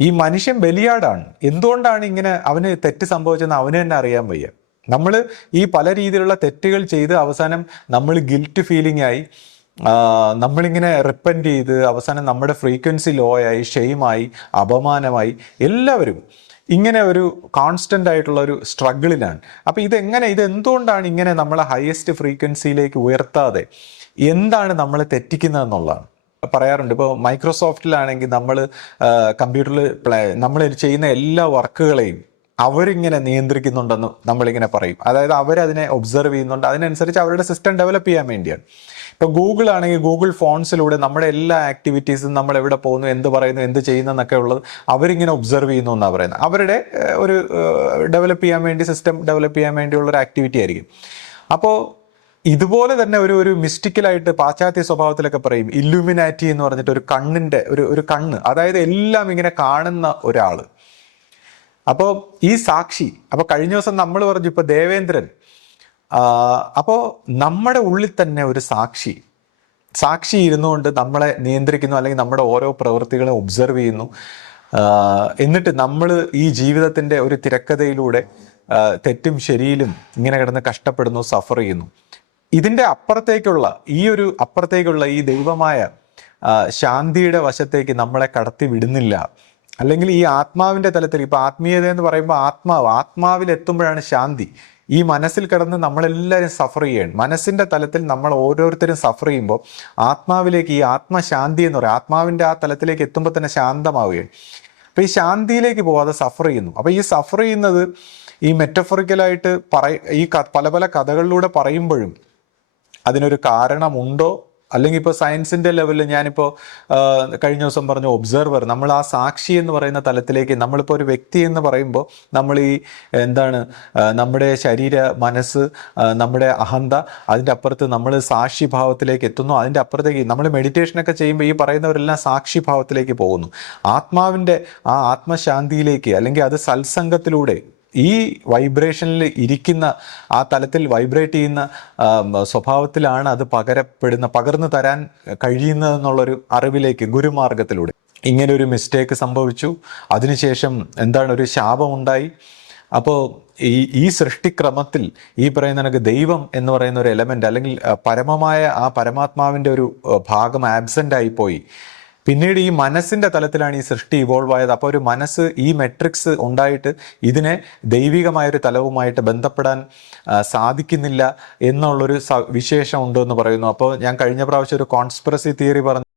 ഈ മനുഷ്യൻ ബലിയാടാണ്. എന്തുകൊണ്ടാണ് ഇങ്ങനെ അവന് തെറ്റ് സംഭവിച്ചെന്ന് അവന് തന്നെ അറിയാൻ വയ്യ. നമ്മൾ ഈ പല രീതിയിലുള്ള തെറ്റുകൾ ചെയ്ത് അവസാനം നമ്മൾ ഗിൽറ്റ് ഫീലിംഗ് ആയി, നമ്മളിങ്ങനെ റിപ്പൻറ്റ് ചെയ്ത് അവസാനം നമ്മുടെ ഫ്രീക്വൻസി ലോ ആയി, ഷെയിമായി, അപമാനമായി, എല്ലാവരും ഇങ്ങനെ ഒരു കോൺസ്റ്റൻ്റ് ആയിട്ടുള്ള ഒരു സ്ട്രഗിളിലാണ്. അപ്പോൾ ഇതെന്തുകൊണ്ടാണ് ഇങ്ങനെ നമ്മളെ ഹയസ്റ്റ് ഫ്രീക്വൻസിയിലേക്ക് ഉയർത്താതെ എന്താണ് നമ്മളെ തെറ്റിക്കുന്നതെന്നുള്ളതാണ്. പറയാറുണ്ട്, ഇപ്പോൾ മൈക്രോസോഫ്റ്റിലാണെങ്കിൽ നമ്മൾ കമ്പ്യൂട്ടറിൽ നമ്മൾ ചെയ്യുന്ന എല്ലാ വർക്കുകളെയും അവരിങ്ങനെ നിയന്ത്രിക്കുന്നുണ്ടെന്ന് നമ്മളിങ്ങനെ പറയും. അതായത് അവരതിനെ ഒബ്സർവ് ചെയ്യുന്നുണ്ട്, അതിനനുസരിച്ച് അവരുടെ സിസ്റ്റം ഡെവലപ്പ് ചെയ്യാൻ വേണ്ടിയാണ്. ഇപ്പോൾ ഗൂഗിൾ ആണെങ്കിൽ ഗൂഗിൾ ഫോൺസിലൂടെ നമ്മുടെ എല്ലാ ആക്ടിവിറ്റീസും, നമ്മൾ എവിടെ പോകുന്നു, എന്ത് പറയുന്നു, എന്ത് ചെയ്യുന്നു എന്നൊക്കെ ഉള്ളത് അവരിങ്ങനെ ഒബ്സർവ് ചെയ്യുന്നു എന്നാണ് പറയുന്നത്. അവരുടെ ഒരു ഡെവലപ്പ് ചെയ്യാൻ വേണ്ടി, സിസ്റ്റം ഡെവലപ്പ് ചെയ്യാൻ വേണ്ടിയുള്ളൊരു ആക്ടിവിറ്റി ആയിരിക്കും. അപ്പോൾ ഇതുപോലെ തന്നെ ഒരു മിസ്റ്റിക്കലായിട്ട് പാശ്ചാത്യ സ്വഭാവത്തിലൊക്കെ പറയും ഇല്ലുമിനാറ്റി എന്ന് പറഞ്ഞിട്ട് ഒരു കണ്ണിൻ്റെ ഒരു കണ്ണ്, അതായത് എല്ലാം ഇങ്ങനെ കാണുന്ന ഒരാൾ. അപ്പോൾ ഈ സാക്ഷി, അപ്പോൾ കഴിഞ്ഞ ദിവസം നമ്മൾ പറഞ്ഞു ഇപ്പോൾ ദേവേന്ദ്രൻ, അപ്പോൾ നമ്മുടെ ഉള്ളിൽ തന്നെ ഒരു സാക്ഷി ഇരുന്നുകൊണ്ട് നമ്മളെ നിയന്ത്രിക്കുന്നു, അല്ലെങ്കിൽ നമ്മുടെ ഓരോ പ്രവൃത്തികളെ ഒബ്സർവ് ചെയ്യുന്നു. എന്നിട്ട് നമ്മൾ ഈ ജീവിതത്തിൻ്റെ ഒരു തിരക്കഥയിലൂടെ തെറ്റും ശരിയിലും ഇങ്ങനെ കിടന്ന് കഷ്ടപ്പെടുന്നു, സഫർ ചെയ്യുന്നു. ഇതിൻ്റെ അപ്പുറത്തേക്കുള്ള ഈ ദൈവമായ ശാന്തിയുടെ വശത്തേക്ക് നമ്മളെ കടത്തി വിടുന്നില്ല. അല്ലെങ്കിൽ ഈ ആത്മാവിൻ്റെ തലത്തിൽ, ഇപ്പോൾ ആത്മീയത എന്ന് പറയുമ്പോൾ ആത്മാവിലെത്തുമ്പോഴാണ് ശാന്തി. ഈ മനസ്സിൽ കിടന്ന് നമ്മളെല്ലാവരും സഫർ ചെയ്യണം. മനസ്സിൻ്റെ തലത്തിൽ നമ്മൾ ഓരോരുത്തരും സഫർ ചെയ്യുമ്പോൾ ആത്മാവിലേക്ക്, ഈ ആത്മശാന്തി എന്ന് പറയും, ആത്മാവിൻ്റെ ആ തലത്തിലേക്ക് എത്തുമ്പോൾ തന്നെ ശാന്തമാവുകയാണ്. അപ്പോൾ ഈ ശാന്തിയിലേക്ക് പോകാതെ സഫർ ചെയ്യുന്നു. അപ്പോൾ ഈ സഫർ ചെയ്യുന്നത് ഈ മെറ്റഫോറിക്കലായിട്ട് ഈ പല പല കഥകളിലൂടെ പറയുമ്പോഴും അതിനൊരു കാരണമുണ്ടോ? അല്ലെങ്കിൽ ഇപ്പോൾ സയൻസിൻ്റെ ലെവലിൽ ഞാനിപ്പോൾ കഴിഞ്ഞ ദിവസം പറഞ്ഞു ഒബ്സർവർ, നമ്മൾ ആ സാക്ഷി എന്ന് പറയുന്ന തലത്തിലേക്ക്, നമ്മളിപ്പോൾ ഒരു വ്യക്തി എന്ന് പറയുമ്പോൾ നമ്മൾ ഈ നമ്മുടെ ശരീര, മനസ്സ്, നമ്മുടെ അഹന്ത, അതിൻ്റെ അപ്പുറത്ത് നമ്മൾ സാക്ഷിഭാവത്തിലേക്ക് എത്തുന്നു. അതിൻ്റെ അപ്പുറത്തേക്ക് നമ്മൾ മെഡിറ്റേഷനൊക്കെ ചെയ്യുമ്പോൾ ഈ പറയുന്നവരെല്ലാം സാക്ഷിഭാവത്തിലേക്ക് പോകുന്നു. ആത്മാവിൻ്റെ ആ ആത്മശാന്തിയിലേക്ക്, അല്ലെങ്കിൽ അത് സത്സംഗത്തിലൂടെ ഈ വൈബ്രേഷനിൽ ഇരിക്കുന്ന, ആ തലത്തിൽ വൈബ്രേറ്റ് ചെയ്യുന്ന സ്വഭാവത്തിലാണ് അത് പകർന്നു തരാൻ കഴിയുന്നതെന്നുള്ളൊരു അറിവിലേക്ക്, ഗുരുമാർഗത്തിലൂടെ. ഇങ്ങനെ ഒരു മിസ്റ്റേക്ക് സംഭവിച്ചു, അതിനുശേഷം ഒരു ശാപമുണ്ടായി. അപ്പോൾ ഈ സൃഷ്ടിക്രമത്തിൽ ഈ പറയുന്ന കണക്ക് ദൈവം എന്ന് പറയുന്ന ഒരു എലമെൻ്റ്, അല്ലെങ്കിൽ പരമമായ ആ പരമാത്മാവിൻ്റെ ഒരു ഭാഗം ആബ്സെൻ്റ് ആയിപ്പോയി. പിന്നീട് ഈ മനസ്സിൻ്റെ തലത്തിലാണ് ഈ സൃഷ്ടി ഇവോൾവ് ആയത്. അപ്പോൾ ഒരു മനസ്സ്, ഈ മെട്രിക്സ് ഉണ്ടായിട്ട് ഇതിനെ ദൈവികമായൊരു തലവുമായിട്ട് ബന്ധപ്പെടാൻ സാധിക്കുന്നില്ല എന്നുള്ളൊരു വിശേഷം ഉണ്ടെന്ന് പറയുന്നു. അപ്പോൾ ഞാൻ കഴിഞ്ഞ പ്രാവശ്യം ഒരു കോൺസ്പിറസി തിയറി പറഞ്ഞു.